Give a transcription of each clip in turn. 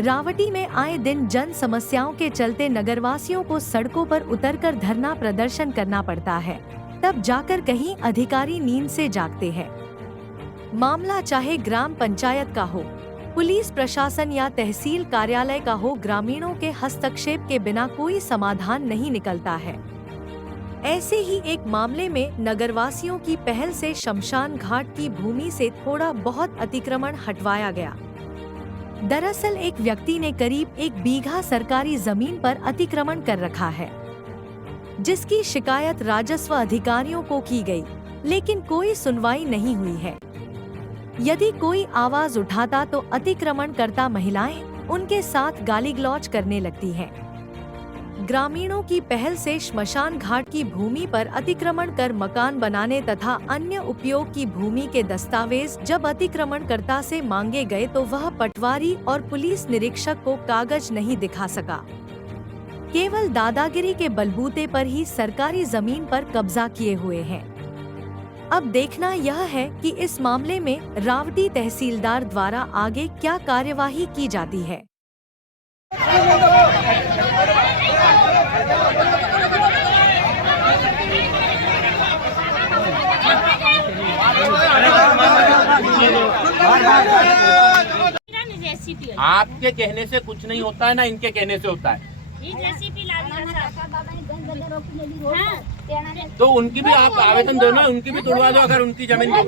रावटी में आए दिन जन समस्याओं के चलते नगरवासियों को सड़कों पर उतरकर धरना प्रदर्शन करना पड़ता है, तब जाकर कहीं अधिकारी नींद से जागते हैं। मामला चाहे ग्राम पंचायत का हो, पुलिस प्रशासन या तहसील कार्यालय का हो, ग्रामीणों के हस्तक्षेप के बिना कोई समाधान नहीं निकलता है। ऐसे ही एक मामले में नगरवासियों की पहल से शमशान घाट की भूमि से थोड़ा बहुत अतिक्रमण हटवाया गया। दरअसल एक व्यक्ति ने करीब 1 बीघा सरकारी जमीन पर अतिक्रमण कर रखा है, जिसकी शिकायत राजस्व अधिकारियों को की गई, लेकिन कोई सुनवाई नहीं हुई है। यदि कोई आवाज उठाता तो अतिक्रमणकर्ता महिलाएं उनके साथ गाली गलौज करने लगती हैं। ग्रामीणों की पहल से श्मशान घाट की भूमि पर अतिक्रमण कर मकान बनाने तथा अन्य उपयोग की भूमि के दस्तावेज जब अतिक्रमणकर्ता से मांगे गए तो वह पटवारी और पुलिस निरीक्षक को कागज नहीं दिखा सका। केवल दादागिरी के बलबूते पर ही सरकारी जमीन पर कब्जा किए हुए हैं। अब देखना यह है कि इस मामले में रावटी तहसीलदार द्वारा आगे क्या कार्यवाही की जाती है। आपके कहने से कुछ नहीं होता है ना, इनके कहने से होता है। तो उनकी भी आप आवेदन दो ना, उनकी भी तोड़वा दो। अगर उनकी जमीन आप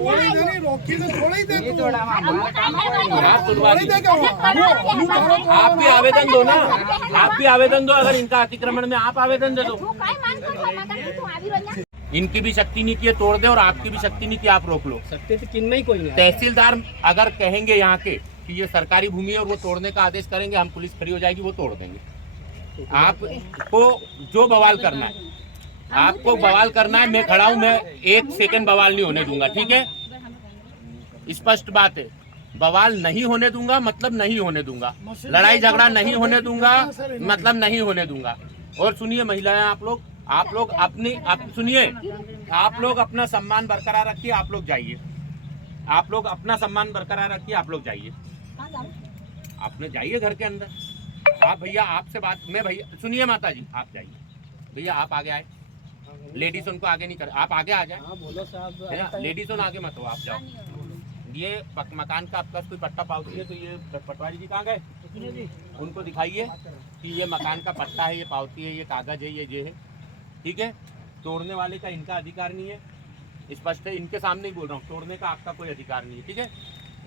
तोड़वा दो, आप भी आवेदन दो ना, आप भी आवेदन दो। अगर इनका अतिक्रमण में आप आवेदन दे दो। इनकी भी शक्ति नहीं की तोड़ दे और आपकी भी शक्ति नहीं की आप रोक लो। सकते तो किन में कोई नहीं। तहसीलदार अगर कहेंगे यहाँ के कि ये सरकारी भूमि है और वो तोड़ने का आदेश करेंगे, हम पुलिस खड़ी हो जाएगी, वो तोड़ देंगे। आपको जो बवाल करना है, आपको बवाल करना है, मैं खड़ा हूँ, मैं 1 सेकंड बवाल नहीं होने दूंगा। ठीक है, स्पष्ट बात है। बवाल नहीं होने दूंगा मतलब नहीं होने दूंगा, लड़ाई झगड़ा नहीं होने दूंगा मतलब नहीं होने दूंगा। और सुनिए महिलाएं, आप लोग अपनी सुनिए, आप लोग अपना सम्मान बरकरार रखिए। आप लोग जाइए, आप लोग अपना सम्मान बरकरार रखिए। आप लोग जाइए, आपने जाइए घर के अंदर। आप भैया आपसे बात, मैं भैया सुनिए माता जी, आप जाइए भैया, आप आगे आए। लेडीज उनको आगे नहीं कर, आप आगे आ जाए, है ना। लेडीज आगे मत हो, आप जाओ। ये मकान का आपका कोई पट्टा पावती है तो ये पटवारी जी कहाँ गए, उनको दिखाइए कि ये मकान का पट्टा है, ये पावती है, ये कागज है, ये है। ठीक है, तोड़ने वाले का इनका अधिकार नहीं है, स्पष्ट है। इनके सामने ही बोल रहा हूँ, तोड़ने का आपका कोई अधिकार नहीं है। ठीक है,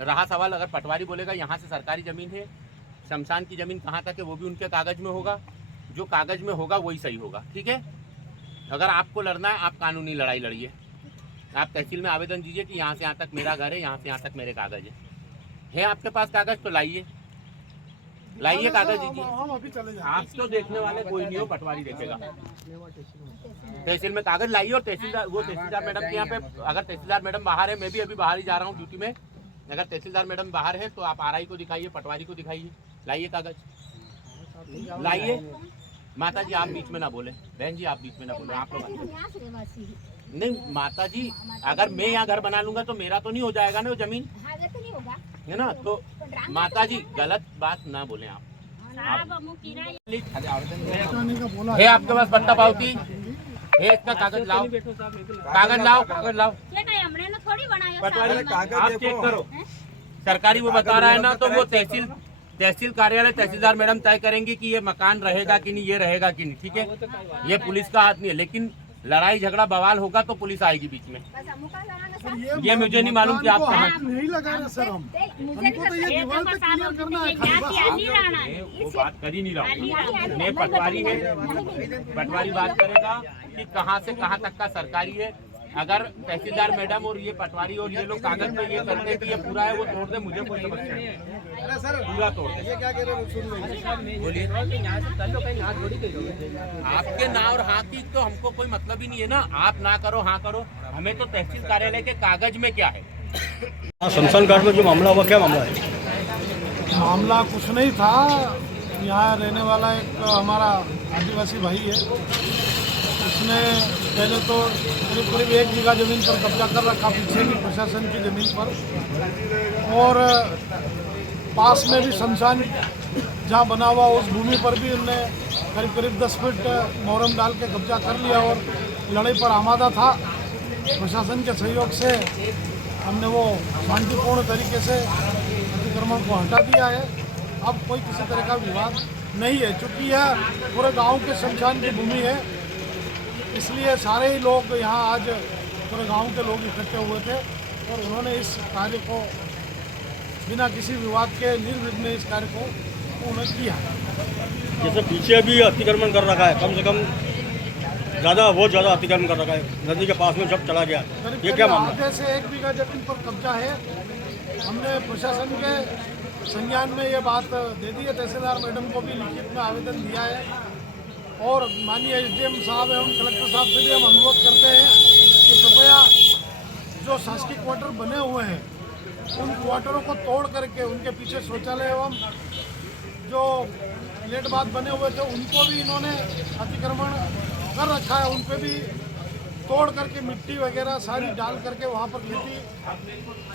रहा सवाल अगर पटवारी बोलेगा यहाँ से सरकारी ज़मीन है, शमशान की ज़मीन कहाँ तक है वो भी उनके कागज़ में होगा, जो कागज़ में होगा वही सही होगा। ठीक है, अगर आपको लड़ना है आप कानूनी लड़ाई लड़िए। आप तहसील में आवेदन दीजिए कि यहाँ से यहाँ तक मेरा घर है, यहाँ से यहाँ तक मेरे कागज़ है आपके पास कागज़ तो लाइए, लाइए कागज़ दीजिए। आप तो देखने वाले कोई नहीं हो, पटवारी देखेगा। तहसील में कागज़ लाइए और तहसीलदार मैडम के यहाँ पे, अगर तहसीलदार मैडम बाहर है, मैं भी अभी बाहर ही जा रहा हूँ ड्यूटी में, अगर तहसीलदार मैडम बाहर है तो आप आरआई को दिखाइए, पटवारी को दिखाइए, लाइए कागज़ लाइए। माता जी आप बीच में ना बोले, बहन जी आप बीच में ना बोले। आप लोग नहीं माता जी, अगर मैं यहाँ घर बना लूंगा तो मेरा तो नहीं हो जाएगा ना वो जमीन, है ना। तो माता जी गलत बात ना बोले आप। है आपके पास पट्टा पावती है, इसका कागज लाओ, कागज लाओ, कागज लाओ। आप चेक करो, सरकारी वो बता रहा है ना, तो वो तहसील कार्यालय तहसीलदार मैडम तय करेंगे कि ये मकान रहेगा कि नहीं, ये रहेगा कि नहीं। ठीक है, ये पुलिस का हाथ नहीं है, लेकिन लड़ाई झगड़ा बवाल होगा तो पुलिस आएगी बीच में। ये मुझे नहीं मालूम कि आप कहाँ नहीं लगा रहे सर, हमको तो ये दीवार पे क्लियर करना है। वो बात कर ही नहीं रहा हूँ मैं, पटवारी है, पटवारी बात करेगा कि कहाँ से कहाँ तक का सरकारी है। अगर तहसीलदार मैडम और ये पटवारी और ये लोग कागज में ये करते हैं कि ये पूरा है, वो तोड़ दे, मुझे कोई समस्या नहीं, पूरा तोड़ दे। ये क्या कह रहे हैं, बोलिए। आपके ना और हाँ की तो हमको कोई मतलब ही नहीं है ना, आप ना करो हाँ करो, हमें तो तहसील कार्यालय के कागज में क्या है। शमशान घाट में जो मामला हुआ, क्या मामला है? मामला कुछ नहीं था, यहाँ रहने वाला एक हमारा आदिवासी भाई है, उसने पहले तो करीब 1 बीघा ज़मीन पर कब्जा कर रखा, पीछे की प्रशासन की ज़मीन पर, और पास में भी शमशान जहाँ बना हुआ उस भूमि पर भी उनने करीब करीब 10 फीट मोरम डाल के कब्जा कर लिया और लड़ाई पर आमादा था। प्रशासन के सहयोग से हमने वो शांतिपूर्ण तरीके से अतिक्रमण को हटा दिया है। अब कोई किसी तरह का विवाद नहीं है। चूँकि यह पूरे गांव के शमशान की भूमि है, इसलिए सारे ही लोग यहाँ आज पूरे गांव के लोग इकट्ठे हुए थे और उन्होंने इस कार्य को बिना किसी विवाद के निर्विघ्न इस कार्य को पूर्ण किया। जैसे पीछे भी अतिक्रमण कर रखा है, कम से कम बहुत ज़्यादा अतिक्रमण कर रखा है नदी के पास में जब चला गया, ये क्या मामला? आधे से 1 बीघा जमीन पर कब्जा है। हमने प्रशासन के संज्ञान में ये बात दे दी है, तहसीलदार मैडम को भी लिखित में आवेदन दिया है और माननीय SDM साहब एवं कलेक्टर साहब से भी हम अनुरोध करते हैं कि कृपया जो शासकीय क्वार्टर बने हुए हैं उन क्वार्टरों को तोड़ करके उनके पीछे शौचालय एवं जो लेट बाथ बने हुए थे उनको भी इन्होंने अतिक्रमण कर रखा है, उन पे भी तोड़ करके मिट्टी वगैरह सारी डाल करके वहाँ पर खेती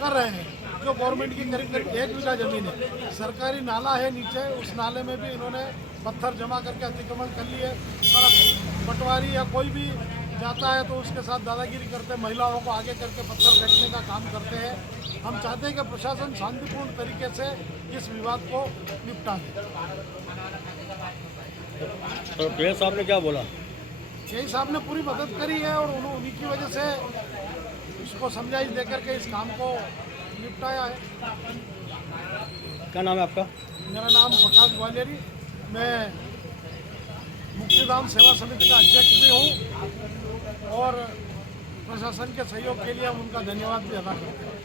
कर रहे हैं। जो गवर्नमेंट की करीब करीब 1 बीघा जमीन है, सरकारी नाला है नीचे, उस नाले में भी इन्होंने पत्थर जमा करके अतिक्रमण कर लिए। और पटवारी या कोई भी जाता है तो उसके साथ दादागिरी करते हैं, महिलाओं को आगे करके पत्थर फेंकने का काम करते हैं। हम चाहते हैं कि प्रशासन शांतिपूर्ण तरीके से इस विवाद को निपटा दे। तो पीएस साहब ने क्या बोला? यही साहब ने पूरी मदद करी है और उन्हीं की वजह से उसको समझाइश देकर के इस काम को निपटाया है। क्या नाम है आपका? मेरा नाम प्रकाश ग्वालियरी, मैं मुक्तिधाम सेवा समिति का अध्यक्ष भी हूँ और प्रशासन के सहयोग के लिए हम उनका धन्यवाद भी अदा करते हैं।